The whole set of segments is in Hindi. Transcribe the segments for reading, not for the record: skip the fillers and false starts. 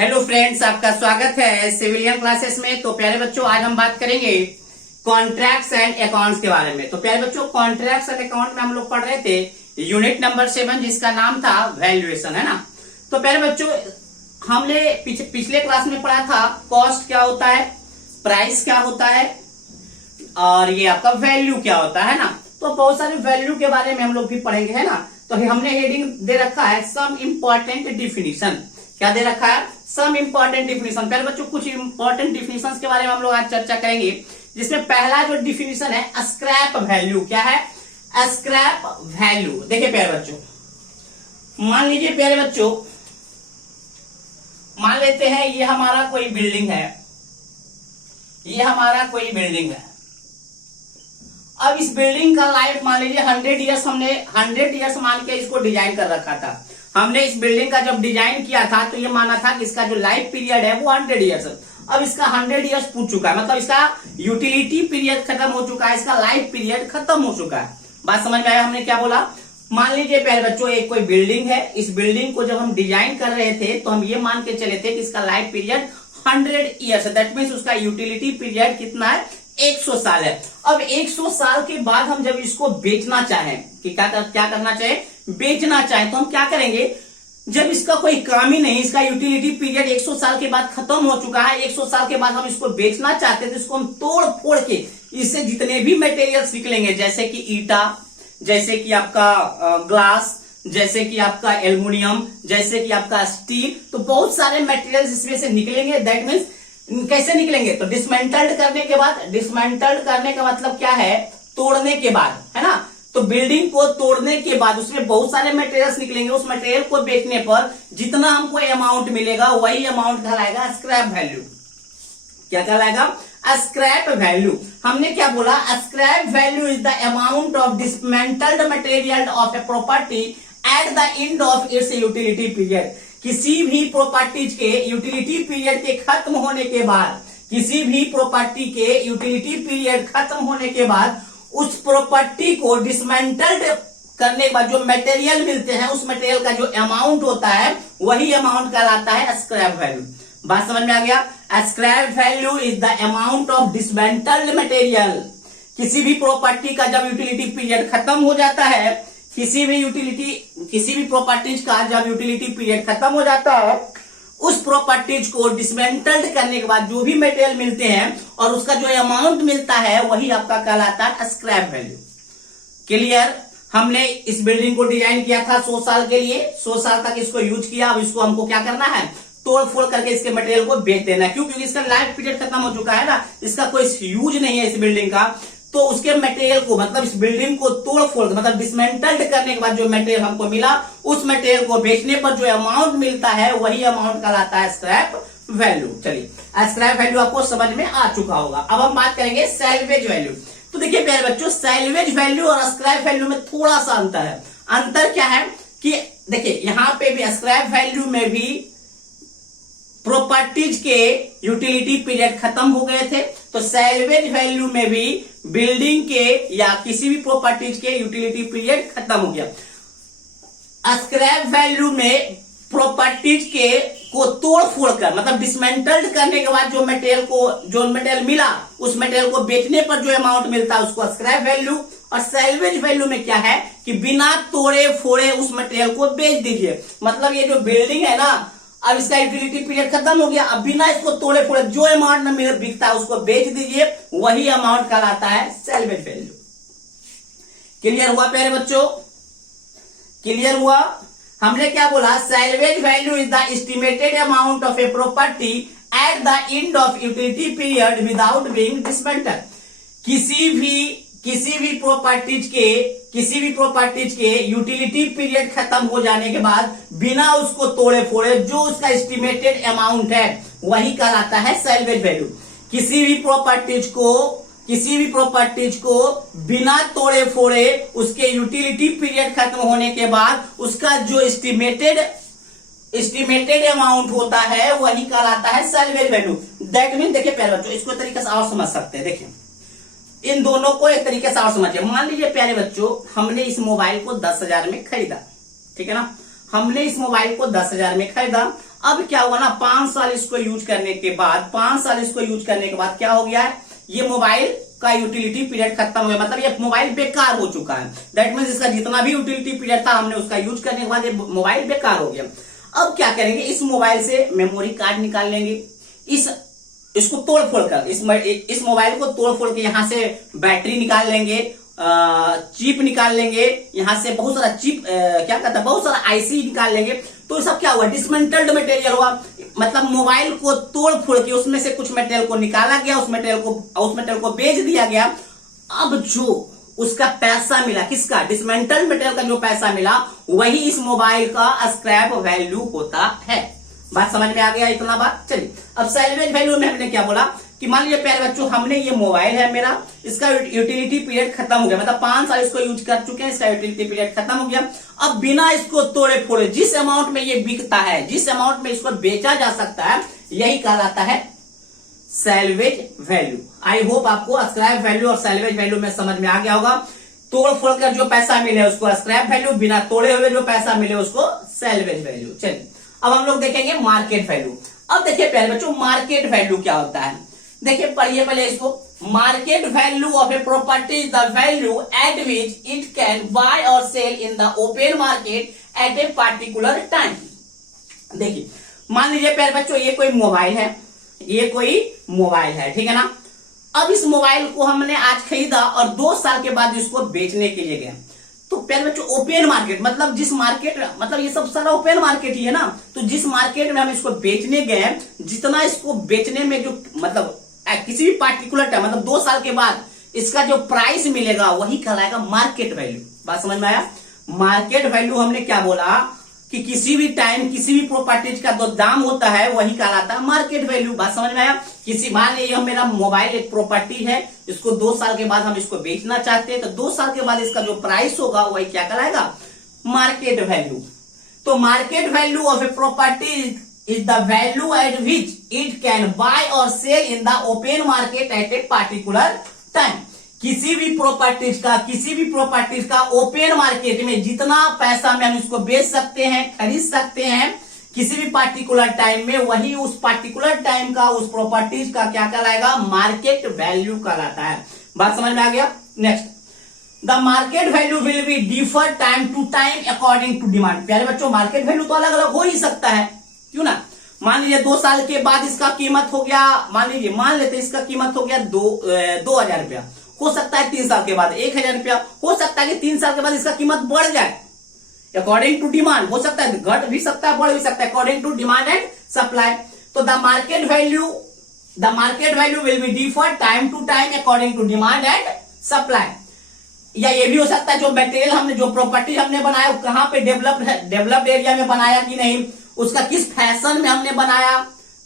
हेलो फ्रेंड्स, आपका स्वागत है सिविलियन क्लासेस में। तो प्यारे बच्चों, आज हम बात करेंगे कॉन्ट्रैक्ट्स एंड अकाउंट्स के बारे में। तो प्यारे बच्चों, कॉन्ट्रैक्ट्स एंड अकाउंट में हम लोग पढ़ रहे थे यूनिट नंबर 7, जिसका नाम था वैल्यूएशन, है ना। तो प्यारे बच्चों, हमने पिछले क्लास में पढ़ा था कॉस्ट क्या होता है, प्राइस क्या होता है और ये आपका वैल्यू क्या होता है ना। तो बहुत सारे वैल्यू के बारे में हम लोग भी पढ़ेंगे, है ना। तो हमने हेडिंग दे रखा है सम इम्पोर्टेंट डिफिनीशन। क्या दे रखा है? Some important definition. पहले बच्चों, कुछ इंपॉर्टेंट डिफिनीशन के बारे में हम लोग आज चर्चा करेंगे, जिसमें पहला जो डिफिनीशन है स्क्रैप वैल्यू। क्या है? Scrap value. देखिए प्यारे बच्चों, मान लीजिए प्यारे बच्चों, मान लेते हैं ये हमारा कोई बिल्डिंग है, ये हमारा कोई बिल्डिंग है। अब इस बिल्डिंग का लाइफ मान लीजिए 100 ईयर्स, हमने 100 ईयर्स मान के इसको डिजाइन कर रखा था। हमने इस बिल्डिंग का जब डिजाइन किया था तो ये माना था कि इसका जो लाइफ पीरियड है वो 100 ईयर्स। अब इसका 100 ईयर्स पूछ चुका है, मतलब इसका यूटिलिटी पीरियड खत्म हो चुका है, इसका लाइफ पीरियड खत्म हो चुका है। बात समझ में आया हमने क्या बोला? मान लीजिए प्यारे बच्चों, एक कोई बिल्डिंग है। इस बिल्डिंग को जब हम डिजाइन कर रहे थे तो हम ये मान के चले थे कि इसका लाइफ पीरियड 100 ईयर्स है। दैट मीन्स उसका यूटिलिटी पीरियड कितना है? 100 साल है। अब 100 साल के बाद हम जब इसको बेचना चाहें कि क्या करना चाहे, बेचना चाहे, तो हम क्या करेंगे? जब इसका कोई काम ही नहीं, इसका यूटिलिटी पीरियड 100 साल के बाद खत्म हो चुका है, 100 साल के बाद हम इसको बेचना चाहते हैं, तो इसको हम तोड़ फोड़ के इससे जितने भी मटेरियल्स निकलेंगे, जैसे कि ईटा, जैसे कि आपका ग्लास, जैसे कि आपका एल्युमिनियम, जैसे कि आपका स्टील, तो बहुत सारे मटेरियल्स इसमें से निकलेंगे। दैट मीन्स कैसे निकलेंगे? तो डिसमेंटल्ड करने के बाद। डिसमेंटल्ड करने का मतलब क्या है? तोड़ने के बाद, है ना। तो बिल्डिंग को तोड़ने के बाद उसमें बहुत सारे मटेरियल्स निकलेंगे। उस मटेरियल को बेचने पर जितना हमको अमाउंट मिलेगा वही अमाउंट कहलाएगा स्क्रैप वैल्यू। क्या कहलाएगा? Scrap value. हमने क्या बोला? Scrap value is the amount of dismantled material of a property eight the end of its utility period. किसी भी प्रॉपर्टीज के यूटिलिटी पीरियड के खत्म होने के बाद, किसी भी प्रॉपर्टी के यूटिलिटी पीरियड खत्म होने के बाद उस प्रॉपर्टी को डिसमेंटल्ड करने के बाद जो मटेरियल मिलते हैं, उस मटेरियल का जो अमाउंट होता है वही अमाउंट कहलाता है स्क्रैप वैल्यू। बात समझ में आ गया? Scrap value is the amount of dismantled material. किसी भी प्रॉपर्टी का जब यूटिलिटी पीरियड खत्म हो जाता है, किसी भी प्रॉपर्टीज का जब यूटिलिटी पीरियड खत्म हो जाता है, उस प्रॉपर्टीज को डिसमेंटल्ड करने के बाद जो भी मटेरियल मिलते हैं और उसका जो अमाउंट मिलता है वही आपका कहलाता है स्क्रैप वैल्यू। क्लियर? हमने इस बिल्डिंग को डिजाइन किया था 100 साल के लिए, 100 साल तक इसको यूज किया। अब इसको हमको क्या करना है? तोड़ फोड़ करके इसके मटेरियल को बेच देना है। क्यों? क्योंकि इसका लाइफ पीरियड खत्म हो चुका है ना, इसका कोई यूज नहीं है इस बिल्डिंग का। तो उसके मटेरियल को, मतलब इस बिल्डिंग को तोड़ फोड़, मतलब डिसमेंटल्ड करने के बाद जो मटेरियल हमको मिला, उस मटेरियल को बेचने पर जो अमाउंट मिलता है वही अमाउंट कहलाता है स्क्रैप वैल्यू। चलिए, स्क्रैप वैल्यू आपको समझ में आ चुका होगा। अब हम बात करेंगे सैल्वेज वैल्यू। तो देखिए प्यारे बच्चों, सैल्वेज वैल्यू और स्क्रैप वैल्यू में थोड़ा सा अंतर है। अंतर क्या है कि देखिए, यहां पे भी स्क्रैप वैल्यू में भी प्रॉपर्टीज के यूटिलिटी पीरियड खत्म हो गए थे, तो सैल्वेज वैल्यू में भी बिल्डिंग के या किसी भी प्रॉपर्टीज के यूटिलिटी पीरियड खत्म हो गया। स्क्रैप वैल्यू में प्रॉपर्टीज के को तोड़ फोड़ कर, मतलब डिसमेंटल्ड करने के बाद जो मटेरियल मिला, उस मटेरियल को बेचने पर जो अमाउंट मिलता है उसको स्क्रैप वैल्यू। और सैल्वेज वैल्यू में क्या है कि बिना तोड़े फोड़े उस मटेरियल को बेच दीजिए। मतलब ये जो बिल्डिंग है ना, अब इसका यूटिलिटी पीरियड खत्म हो गया, अब बिना इसको तोड़े फोड़े जो अमाउंट में बिकता है उसको बेच दीजिए, वही अमाउंट कहलाता है सैल्वेज वैल्यू। क्लियर हुआ प्यारे बच्चों? क्लियर हुआ? हमने क्या बोला? Salvage value is the estimated amount of a property eight the end of utility period without being dismantled. किसी भी प्रॉपर्टीज के यूटिलिटी पीरियड खत्म हो जाने के बाद बिना उसको तोड़े फोड़े जो उसका एस्टिमेटेड अमाउंट है वही कहलाता है सैल्वेज वैल्यू। किसी भी प्रॉपर्टीज को बिना तोड़े फोड़े उसके यूटिलिटी पीरियड खत्म होने के बाद उसका जो एस्टिमेटेड अमाउंट होता है वही कहलाता है सैल्वेज वैल्यू। दैट मीन, देखिए प्यारे बच्चों, इसको तरीके से और समझ सकते हैं। देखिए, इन दोनों को एक तरीके से और समझिए। मान लीजिए प्यारे बच्चों, हमने इस मोबाइल को 10,000 में खरीदा, ठीक है ना। हमने इस मोबाइल को 10,000 में खरीदा अब क्या हुआ ना, 5 साल इसको यूज करने के बाद, 5 साल इसको यूज करने के बाद क्या हो गया है, ये मोबाइल का यूटिलिटी पीरियड खत्म हो गया, मतलब ये मोबाइल बेकार हो चुका है। दैट मीन्स इसका जितना भी यूटिलिटी पीरियड था हमने उसका यूज करने के बाद ये मोबाइल बेकार हो गया। अब क्या करेंगे, इस मोबाइल से मेमोरी कार्ड निकाल लेंगे, इसको तोड़ फोड़ कर, इस मोबाइल को तोड़ फोड़ के यहां से बैटरी निकाल लेंगे, चिप निकाल लेंगे, यहां से बहुत सारा चिप क्या कहता है, बहुत सारा आईसी निकाल लेंगे। तो सब क्या हुआ, डिसमेंटल्ड मटेरियल हुआ, मतलब मोबाइल को तोड़ फोड़ के उसमें से कुछ मटेरियल को निकाला गया, उस मटेरियल को बेच दिया गया। अब जो उसका पैसा मिला, किसका, डिसमेंटल्ड मटेरियल का जो पैसा मिला, वही इस मोबाइल का स्क्रैप वैल्यू होता है। बात समझ में आ गया इतना बात। चलिए अब सैल्वेज वैल्यू में हमने क्या बोला कि मान लीजिए प्यारे बच्चों, हमने ये मोबाइल है मेरा, इसका यूटिलिटी पीरियड खत्म हो गया, मतलब 5 साल इसको यूज कर चुके हैं, इसका यूटिलिटी पीरियड खत्म हो गया। अब बिना इसको तोड़े फोड़े जिस अमाउंट में ये बिकता है, जिस अमाउंट में इसको बेचा जा सकता है, यही कहलाता है सैल्वेज वैल्यू। आई होप आपको स्क्रैप वैल्यू और सैल्वेज वैल्यू में समझ में आ गया होगा। तोड़ फोड़ कर जो पैसा मिले उसको स्क्रैप वैल्यू, बिना तोड़े हुए जो पैसा मिले उसको सैल्वेज वैल्यू। चलिए अब हम लोग देखेंगे मार्केट वैल्यू। अब देखिए प्यारे बच्चों, मार्केट वैल्यू क्या होता है, देखिए पढ़िए पहले इसको। Market value of a property is the value at which it can buy or sell in the open market at a particular time. देखिए मान लीजिए प्यारे बच्चों, ये कोई मोबाइल है, ये कोई मोबाइल है, ठीक है ना। अब इस मोबाइल को हमने आज खरीदा और 2 साल के बाद इसको बेचने के लिए गए, तो प्यारे बच्चों ओपन मार्केट मतलब जिस मार्केट, मतलब ये सब सारा ओपन मार्केट ही है ना, तो जिस मार्केट में हम इसको बेचने गए, जितना इसको बेचने में जो मतलब किसी भी पार्टिकुलर टाइम, मतलब 2 साल के बाद इसका जो प्राइस मिलेगा वही कहलाएगा मार्केट वैल्यू। बात समझ में आया। मार्केट वैल्यू हमने क्या बोला कि किसी भी टाइम किसी भी प्रॉपर्टीज का जो दाम होता है वही कहलाता है मार्केट वैल्यू। बात समझ में आया। किसी मान लीजिए मेरा मोबाइल एक प्रॉपर्टी है, इसको 2 साल के बाद हम इसको बेचना चाहते हैं, तो 2 साल के बाद इसका जो प्राइस होगा वही क्या कहलाएगा, मार्केट वैल्यू। तो market value of a property is the value at which it can buy or sell in the open market at a particular time। किसी भी प्रॉपर्टीज का ओपन मार्केट में जितना पैसा में हम इसको बेच सकते हैं, खरीद सकते हैं किसी भी पार्टिकुलर टाइम में, वही उस पार्टिकुलर टाइम का उस प्रॉपर्टीज का क्या कहलाएगा, मार्केट वैल्यू कहलाता है। बात समझ में आ गया। Next, the market value will be differ time to time according to demand. प्यारे बच्चों मार्केट वैल्यू तो अलग अलग हो ही सकता है, क्यों ना। मान लीजिए 2 साल के बाद इसका कीमत हो गया, मान लेते इसका कीमत हो गया 2000 रुपया, हो सकता है 3 साल के बाद 1000 रुपया, हो सकता है कि 3 साल के बाद इसका कीमत बढ़ जाए अकॉर्डिंग टू डिमांड, हो सकता है घट भी सकता है बढ़ भी सकता है according to demand and supply. तो the market value will be differ time to time according to demand and supply. या ये भी हो सकता है जो मटेरियल हमने, जो प्रॉपर्टी हमने बनाया कहां पे डेवलप्ड एरिया में बनाया कि नहीं, उसका किस फैशन में हमने बनाया,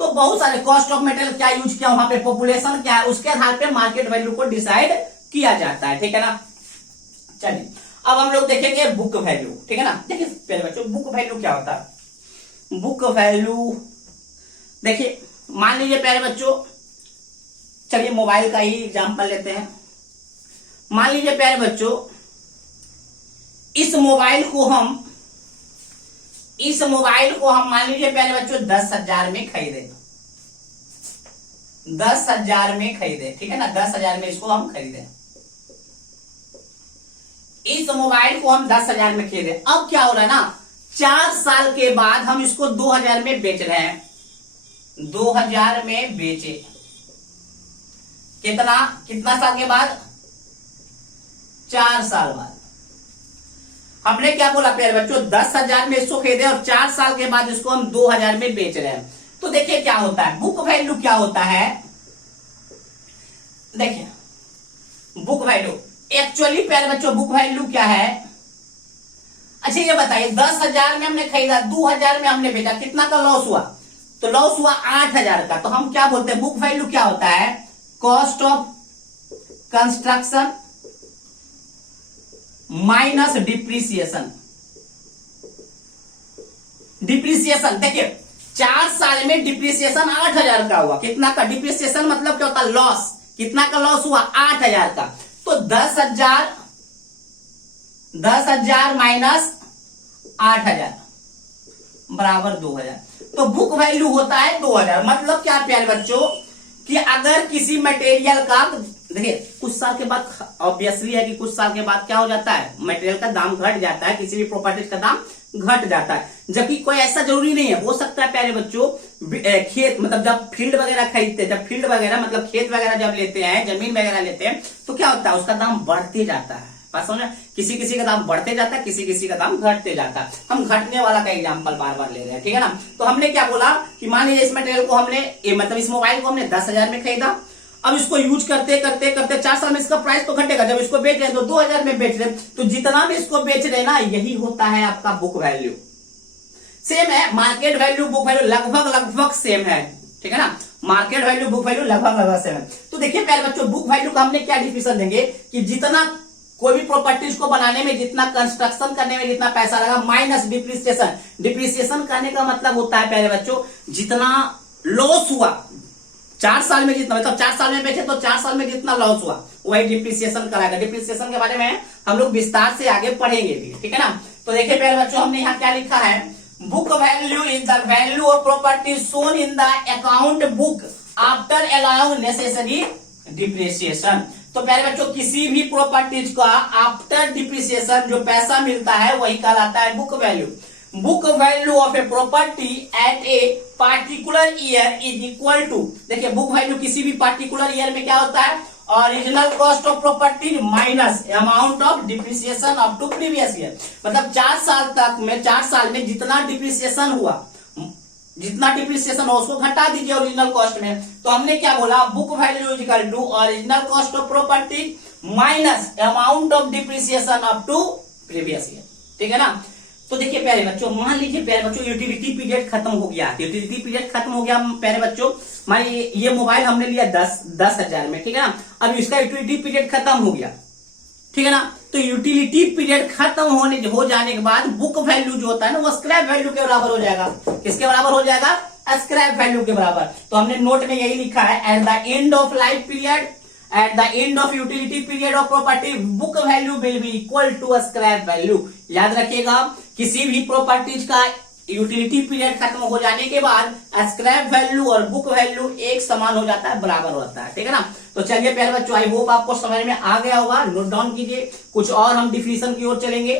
तो बहुत सारे कॉस्ट ऑफ मटेरियल क्या यूज किया, वहां पे पॉपुलेशन क्या है, उसके आधार पे मार्केट वैल्यू को डिसाइड किया जाता है, ठीक है ना। चलिए अब हम लोग देखेंगे बुक वैल्यू, ठीक है ना। देखिए पहले बच्चों बुक वैल्यू क्या होता है। बुक वैल्यू देखिए, मान लीजिए प्यारे बच्चों, चलिए मोबाइल का ही एग्जांपल लेते हैं। मान लीजिए प्यारे बच्चों, इस मोबाइल को हम मान लीजिए प्यारे बच्चों 10,000 में खरीदे, 10,000 में खरीदे, ठीक है ना, 10,000 में इसको हम खरीदे, इस मोबाइल को हम 10,000 में खरीदे। अब क्या हो रहा है ना, 4 साल के बाद हम इसको 2,000 में बेच रहे हैं, 2,000 में बेचे, कितना साल के बाद, 4 साल बाद। हमने क्या बोला प्यारे बच्चों, 10,000 में इसको खरीदे और 4 साल के बाद इसको हम 2,000 में बेच रहे हैं। तो देखिए क्या होता है, बुक वैल्यू क्या होता है। देखिए बुक वैल्यू एक्चुअली प्यारे बच्चों बुक वैल्यू क्या है। अच्छा ये बताइए, 10,000 में हमने खरीदा, 2,000 में हमने बेचा, कितना का लॉस हुआ, तो लॉस हुआ 8,000 का। तो हम क्या बोलते हैं, बुक वैल्यू क्या होता है, cost of construction minus depreciation. देखिए 4 साल में डिप्रिसिएशन 8,000 का हुआ, कितना का डिप्रिसिएशन मतलब क्या होता है, लॉस, कितना का लॉस हुआ, 8,000 का। तो 10,000 माइनस 8,000 बराबर 2000। तो बुक वैल्यू होता है 2000। मतलब क्या प्यारे बच्चों कि अगर किसी मटेरियल का, देखिए कुछ साल के बाद ऑब्वियसली है कि कुछ साल के बाद क्या हो जाता है, मटेरियल का दाम घट जाता है, किसी भी प्रॉपर्टीज का दाम घट जाता है। जबकि कोई ऐसा जरूरी नहीं है, हो सकता है प्यारे बच्चों खेत मतलब जब फील्ड वगैरह खरीदते हैं, जब फील्ड वगैरह मतलब खेत वगैरह जब लेते हैं, जमीन वगैरह लेते हैं, तो क्या होता है उसका दाम बढ़ते जाता है। बात समझ, किसी किसी का दाम बढ़ते जाता है, किसी किसी का दाम घटते जाता है। हम घटने वाला का एग्जांपल बार बार ले रहे हैं, ठीक है ना। तो हमने क्या बोला कि मान लीजिए इस मटेरियल को हमने मतलब इस मोबाइल को हमने 10,000 में खरीदा। अब इसको यूज करते करते करते 4 साल में इसका प्राइस तो घटेगा। जब इसको बेच रहे हैं तो 2000 में बेच रहे हैं, तो जितना भी इसको बेच रहे हैं ना, यही होता है आपका बुक वैल्यू। सेम है, मार्केट वैल्यू बुक वैल्यू लगभग सेम है, ठीक है ना। मार्केट वैल्यू बुक वैल्यू लगभग सेम है। तो देखिए प्यारे बच्चों, बुक वैल्यू का हमने क्या डिफिनेशन देंगे कि जितना कोई भी प्रॉपर्टीज को बनाने में, जितना कंस्ट्रक्शन करने में जितना पैसा लगा माइनस डिप्रिसिएशन। डिप्रिसिएशन करने का मतलब होता है प्यारे बच्चों जितना लॉस हुआ 4 साल में, जितना मतलब 4 साल में बेचे तो 4 साल में जितना लॉस हुआ वही डिप्रिसिएशन कराएगा। डिप्रिसिएशन के बारे में हम लोग विस्तार से आगे पढ़ेंगे भी, ठीक है ना। तो देखिए प्यारे बच्चों, हमने यहाँ क्या लिखा है, book value is the value of property shown in the account book after allowing necessary depreciation. तो प्यारे बच्चों, किसी भी प्रॉपर्टीज का आफ्टर डिप्रिसिएशन जो पैसा मिलता है वही कहलाता है book value. Book value of a property at a particular year is equal to, देखिए बुक वैल्यू किसी भी पार्टिकुलर ईयर में क्या होता है, original cost of property minus amount of depreciation up to previous year. मतलब 4 साल तक में, 4 साल में जितना डिप्रिसिएशन हुआ, जितना डिप्रिसिएशन हो उसको घटा दीजिए ओरिजिनल कॉस्ट में। तो हमने क्या बोला, book value is equal to original cost of property minus amount of depreciation up to previous year, ठीक है ना। तो देखिए प्यारे बच्चों, मान लीजिए प्यारे बच्चों यूटिलिटी पीरियड खत्म हो गया। यूटिलिटी पीरियड खत्म हो गया प्यारे बच्चों, मान ये मोबाइल हमने लिया 10,000 में, ठीक है ना। अब इसका यूटिलिटी पीरियड खत्म हो गया, ठीक है ना। तो यूटिलिटी पीरियड खत्म हो जाने के बाद बुक वैल्यू जो होता है ना, वो स्क्रैप वैल्यू के बराबर हो जाएगा। किसके बराबर हो जाएगा, स्क्रैप वैल्यू के बराबर। तो हमने नोट में यही लिखा है, at the end of life period, at the end of utility period of property book value will be equal to scrap value. याद रखिएगा, किसी भी प्रॉपर्टीज का यूटिलिटी पीरियड खत्म हो जाने के बाद स्क्रैप वैल्यू और बुक वैल्यू एक समान हो जाता है, बराबर होता है, ठीक है ना। तो चलिए प्यारे बच्चों, आई होप आपको समझ में आ गया होगा। नोट डाउन कीजिए, कुछ और हम डिफिनेशन की ओर चलेंगे।